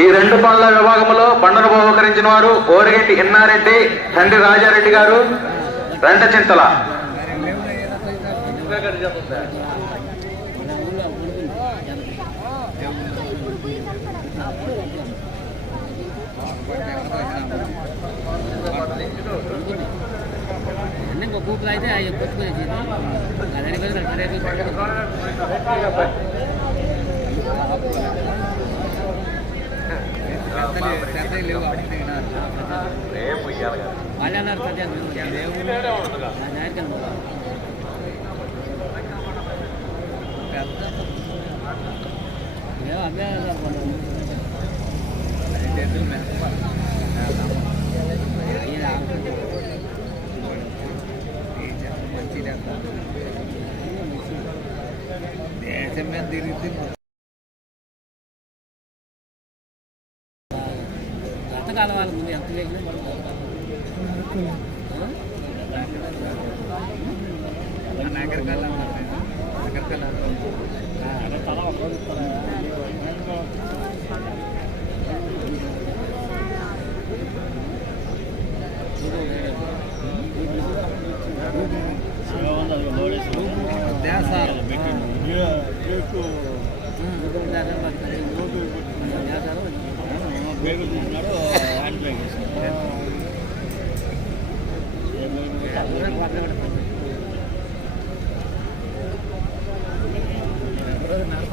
ఈ రెండు పనుల విభాగంలో బండను బహుకరించిన వారు ఓరిగంటి ఎన్నారెడ్డి తండ్రి రాజారెడ్డి గారు రెంట చింతల. అయితే ఆగుతుంది. దేశం మీద తిరిగి వాళ్ళ ముందు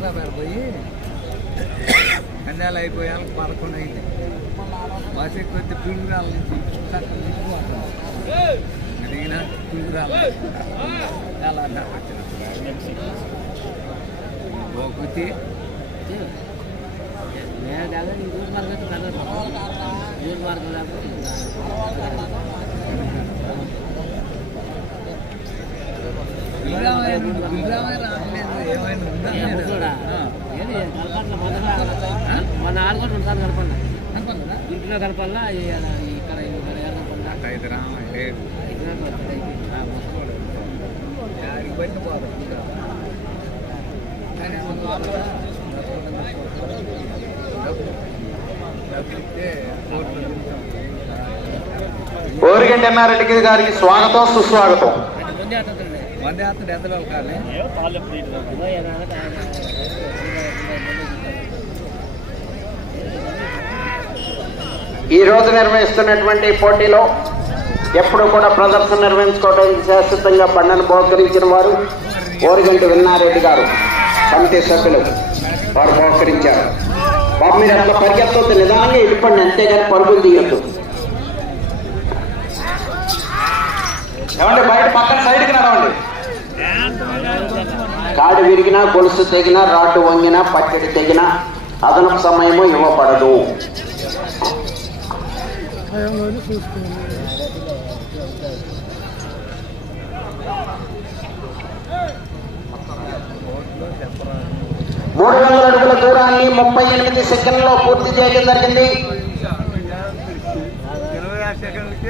నరసరాబాద్ పోయి కన్యాలు అయిపోయాక పదకొండు అయింది. బస్ ఎక్కువ వస్తే పిలుగురాల నుంచి అడిగిన పిలుగురాల చాలా వచ్చిన పోకుతి నేను కాదు ఊరు మార్గం కలదు ఊరు మార్గం పిలుగురామయ్య పిలుగురామయ్య రావట్లేదు ఏమైనా ఉందా మన ఇంట్లో కలపల్లా ఇక్కడ ఇక్కడ కలపల్లా ఐదు రామయ్య ఈ రోజు నిర్వహిస్తున్నటువంటి పోటీలో ఎప్పుడు కూడా ప్రదర్శన నిర్వహించుకోవడానికి శాశ్వతంగా బండను బహుకరించిన వారు ఓరిగంటి విన్నారెడ్డి గారు కమిటీ సభ్యులు వారు బహుకరించారు. బాబు మీరు అట్లా పరిగెత్తొద్దు. నిదానంగా వెళ్ళిపోండి అంతేగాని పరుగులు తీయొద్దు. ఏమండి బయట పక్కన సైడ్కి నడవండి. కాడు విరిగినా గొలుసు తెగినా రాడ్డు వంగినా పచ్చడి తెగినా అదనపు సమయము ఇవ్వబడదు. మూడు వందల అడుగుల దూరాన్ని ముప్పై ఎనిమిది సెకండ్లో పూర్తి చేయడం జరిగింది.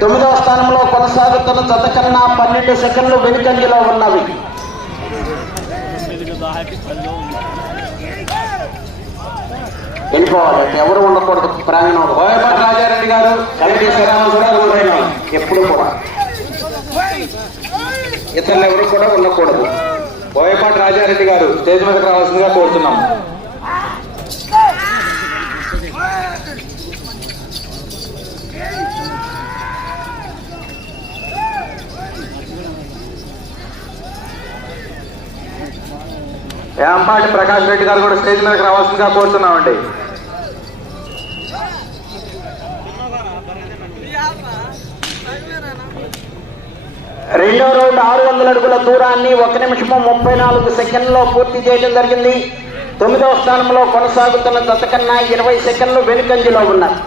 తొమ్మిదవ స్థానంలో కొనసాగుతున్న జత కన్నా పన్నెండు సెకండ్లు వెనుకంజలో ఉన్నవి. వెళ్ళిపోవాలి. ఎవరు ఉండకూడదు. ప్రాంగణం బోయపాటి రాజారెడ్డి గారు. కమిటీ శ్రీరామ కూడా ఎవరైనా ఎప్పుడు కూడా. ఇతరులు ఎవరు కూడా ఉండకూడదు. బోయపాటి రాజారెడ్డి గారు స్టేజ్ మీదకి రావాల్సిందిగా కోరుతున్నాము యాంపాటి ప్రకాష్ రెడ్డి గారు కూడా స్టేజ్ మీదకి రావాల్సిందిగా కోరుతున్నామండి. రెండో రౌండ్ ఆరు వందల అడుగుల దూరాన్ని ఒక నిమిషము ముప్పై నాలుగు సెకండ్లో పూర్తి చేయడం జరిగింది. తొమ్మిదవ స్థానంలో కొనసాగుతున్న దత్తకన్నా ఇరవై సెకండ్లు వెనుకంజిలో ఉన్నారు.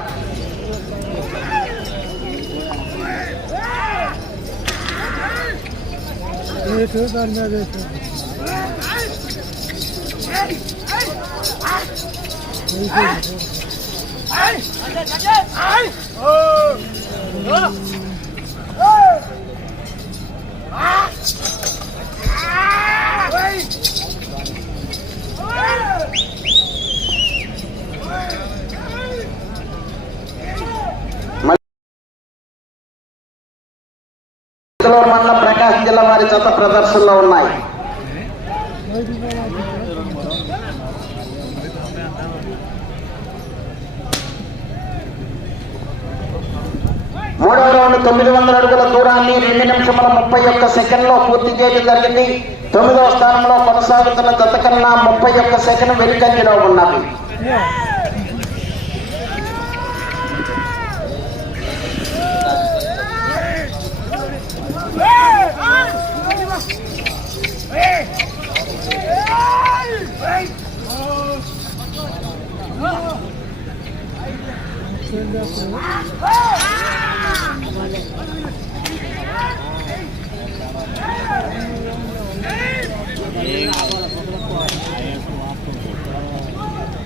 ಜಿಲ್ಲಾ ಮಾತ್ರ ಪ್ರಕಾಶ್ ಜಿಲ್ಲಾ ಮಾರಿ ಚತ మూడవ రౌండ్ తొమ్మిది వందల అడుగుల దూరాన్ని రెండు నిమిషముల ముప్పై ఒక్క సెకండ్లో పూర్తి చేయడం జరిగింది తొమ్మిదవ స్థానంలో కొనసాగుతున్న జత కన్నా ముప్పై ఒక్క సెకండ్ వెనుకంజలో ఉన్నది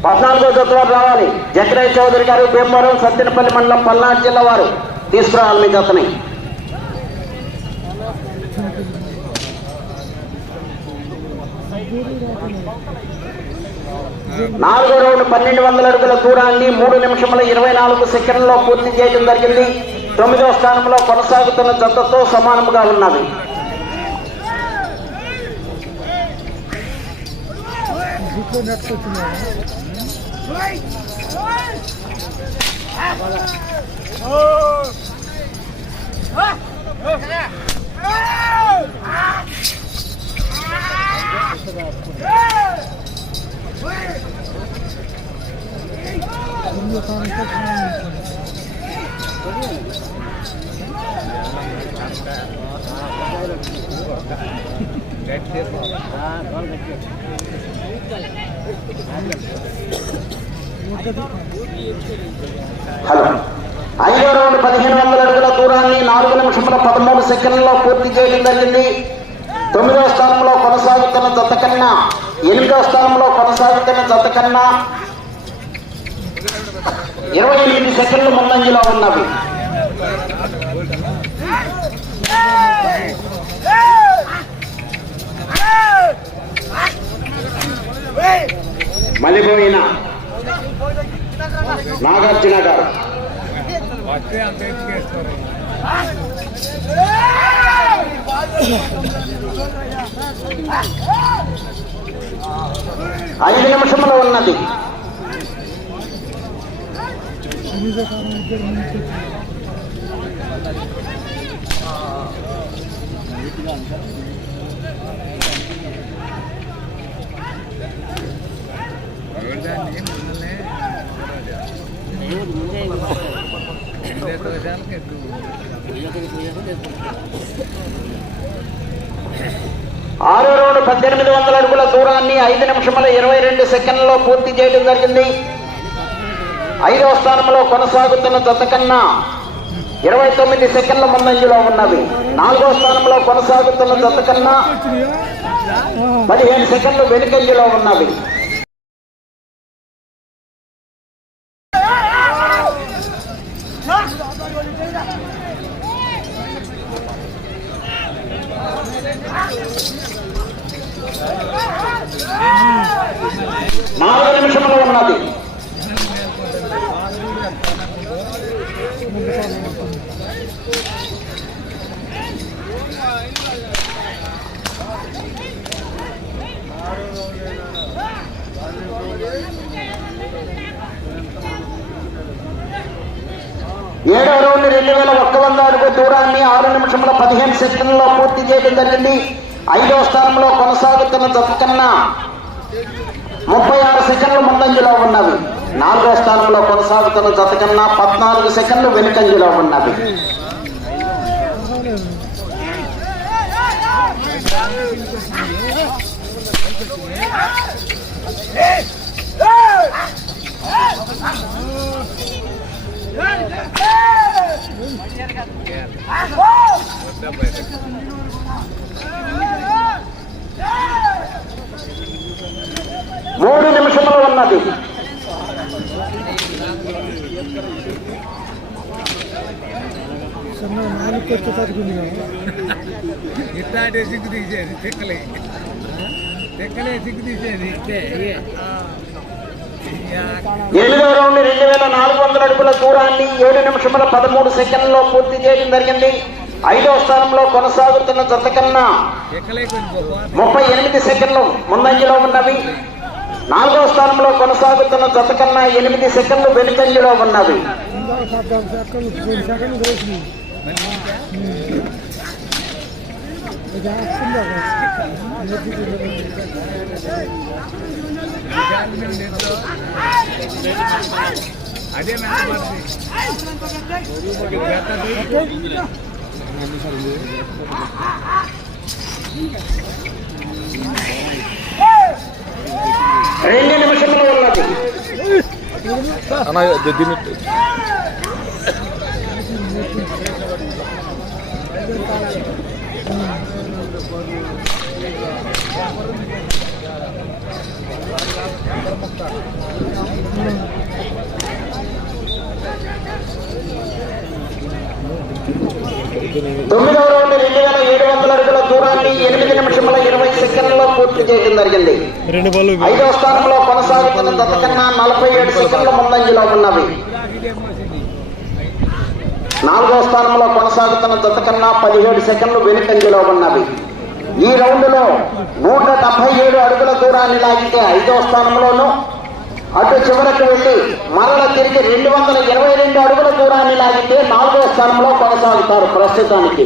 పద్నాలుగో జత రావాలి. జక్రయ్య చౌదరి గారు భీమవరం సత్యనపల్లి మండలం పల్నాడు జిల్లా వారు. తీసుకురావాలి మీ జతని నాలుగో రౌండ్ పన్నెండు వందల అడుగుల దూరాన్ని మూడు నిమిషముల ఇరవై నాలుగు సెకండ్లో పూర్తి చేయడం జరిగింది. తొమ్మిదవ స్థానంలో కొనసాగుతున్న జతతో సమానముగా ఉన్నది. గట్టి రౌండ్ పదిహేను వందల అడుగుల దూరాన్ని నాలుగు నిమిషముల పదమూడు సెకండ్లలో పూర్తి చేయడం జరిగింది. తొమ్మిదవ స్థానంలో కొనసాగుతున్న జత కన్నా ఎనిమిదవ స్థానంలో కొనసాగుతున్న జత కన్నా ఇరవై ఎనిమిది సెకండ్లు ముందంజలో ఉన్నవి. మలిపోయిన నాగార్జున గారు. వస్తే అంత ఎత్తుకేస్తారు ఐదు నిమిషంలో ఆరో రౌండ్ పద్దెనిమిది వందల అడుగుల దూరాన్ని ఐదు నిమిషముల ఇరవై రెండు సెకండ్లలో పూర్తి చేయడం జరిగింది. ఐదవ స్థానంలో కొనసాగుతున్న జత కన్నా ఇరవై తొమ్మిది సెకండ్ల ముందంజలో ఉన్నవి. నాలుగో స్థానంలో కొనసాగుతున్న జత కన్నా పదిహేను సెకండ్లు వెనుకంజలో ఉన్నవి. నాలుగు నిమిషంలో ఉన్నది. ఏడవ రౌండ్ రెండు వేల ఒక్క వంద అడుగు దూరాన్ని ఆరు నిమిషంలో పదిహేను సెకండ్లో పూర్తి చేయడం జరిగింది. ఐదవ స్థానంలో కొనసాగుతున్న జత కన్నా ముప్పై ఆరు సెకండ్లు ముందంజలో ఉన్నవి నాలుగో స్థానంలో కొనసాగుతున్న జత కన్నా పద్నాలుగు సెకండ్లు వెనుకంజలో ఉన్నవి Hey! మూడు నిమిషములు ఉన్నది. ఇట్లాంటి సిగ్గు తీసేది తిక్కలే. తిక్కలే సిగ్గు తీసేది ఎనిమిదవ రౌండ్ రెండు వేల నాలుగు వందల అడుగుల దూరాన్ని ఏడు నిమిషముల పదమూడు సెకండ్లో పూర్తి చేయడం జరిగింది. ఐదవ స్థానంలో కొనసాగుతున్న జత కన్నా ముప్పై ఎనిమిది సెకండ్లు ముందంజలో ఉన్నవి. నాలుగవ స్థానంలో కొనసాగుతున్న జత కన్నా ఎనిమిది సెకండ్లు వెనుకంజలో ఉన్నవి. అదే రెండు నిమిషంలో ఉన్నది అన్న దీన్ని తొమ్మిదవ రౌండ్ రెండు వేల ఏడు వందల అడుగుల దూరాన్ని ఎనిమిది నిమిషముల ఇరవై సెకండ్లలో పూర్తి చేయడం జరిగింది ఐదవ స్థానంలో కొనసాగుతున్న జత నలభై ఏడు సెకండ్ల ముందంజలో ఉన్నవి. నాలుగవ స్థానంలో కొనసాగుతున్న జత పదిహేడు సెకండ్లు వెనుకంజలో ఉన్నవి. ఈ రౌండ్లో నూట డెబ్బై ఏడు అడుగుల దూరాన్ని లాగితే ఐదో స్థానంలోను అటు చివరకు వెళ్ళి మరల తిరిగి రెండు వందల ఇరవై రెండు అడుగుల దూరాన్ని లాగితే నాలుగో స్థానంలో కొనసాగుతారు ప్రస్తుతానికి.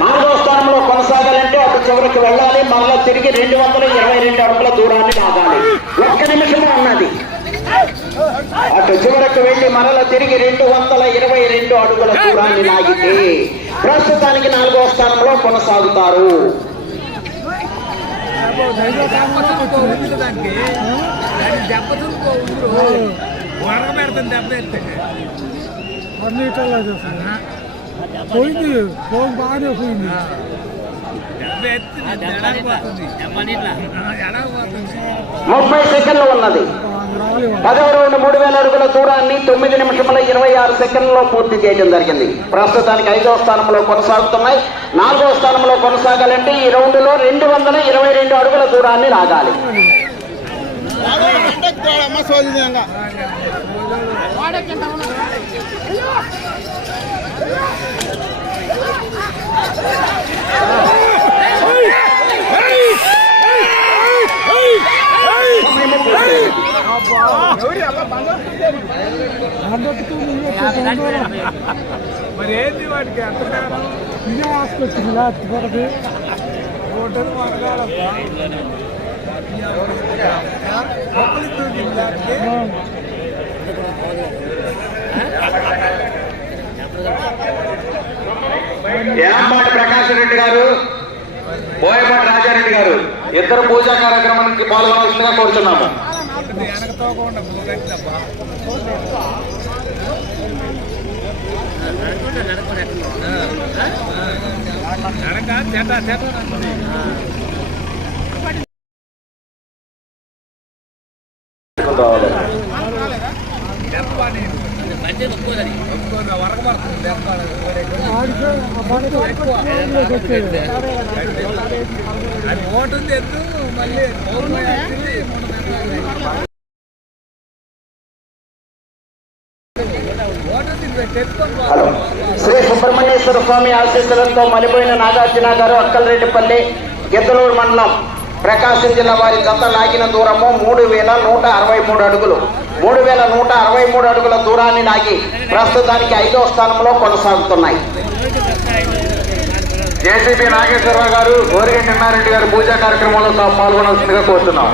నాలుగవ స్థానంలో కొనసాగాలంటే అటు చివరికి వెళ్ళాలి మరలా తిరిగి రెండు వందల ఇరవై రెండు అడుగుల దూరాన్ని లాగాలి. ఒక్క నిమిషము ఉన్నది. అటు చివరకు వెళ్ళి మరల తిరిగి రెండు వందల ఇరవై రెండు అడుగుల దూరాన్ని లాగితే ప్రస్తుతానికి నాలుగవ స్థానంలో కొనసాగుతారు పోయింది ఫోన్ బాగానే పోయింది ముప్పై సెకండ్లు ఉన్నది పదవ రౌండ్ మూడు వేల అడుగుల దూరాన్ని తొమ్మిది నిమిషముల ఇరవై ఆరు సెకండ్లలో పూర్తి చేయడం జరిగింది. ప్రస్తుతానికి ఐదవ స్థానంలో కొనసాగుతున్నాయి. నాలుగవ స్థానంలో కొనసాగాలంటే ఈ రౌండ్లో రెండు వందల ఇరవై రెండు అడుగుల దూరాన్ని లాగాలి. మరి ఏంటి వాడికి ఎంత తేడా ఇదే హాస్పిటల్ లేకపోతే హోటల్ మాట్లాడబ్బా ప్రకాష్ రెడ్డి గారు బోయపాటి రాజారెడ్డి గారు. ఇద్దరు పూజా కార్యక్రమానికి పాల్గొనవలసిందిగా కోరుతున్నాము కావాలి. ఒప్పుకోదని. వరక పడుతుంది. అది ఓటుంది మళ్ళీ హలో. శ్రీ సుబ్రహ్మణ్యేశ్వర స్వామి ఆశీస్సులతో మలిపోయిన నాగార్జున గారు అక్కలరెడ్డిపల్లి గిద్దలూరు మండలం. ప్రకాశం జిల్లా వారి జత లాగిన దూరము మూడు వేల నూట అరవై మూడు అడుగులు. మూడు వేల నూట అరవై మూడు అడుగుల దూరాన్ని లాగి ప్రస్తుతానికి ఐదో స్థానంలో కొనసాగుతున్నాయి. జేసీపీ నాగేశ్వరరావు గారు గోరిగంటి నారెడ్డి గారు పూజా కార్యక్రమంలో పాల్గొనాల్సిందిగా కోరుతున్నాం.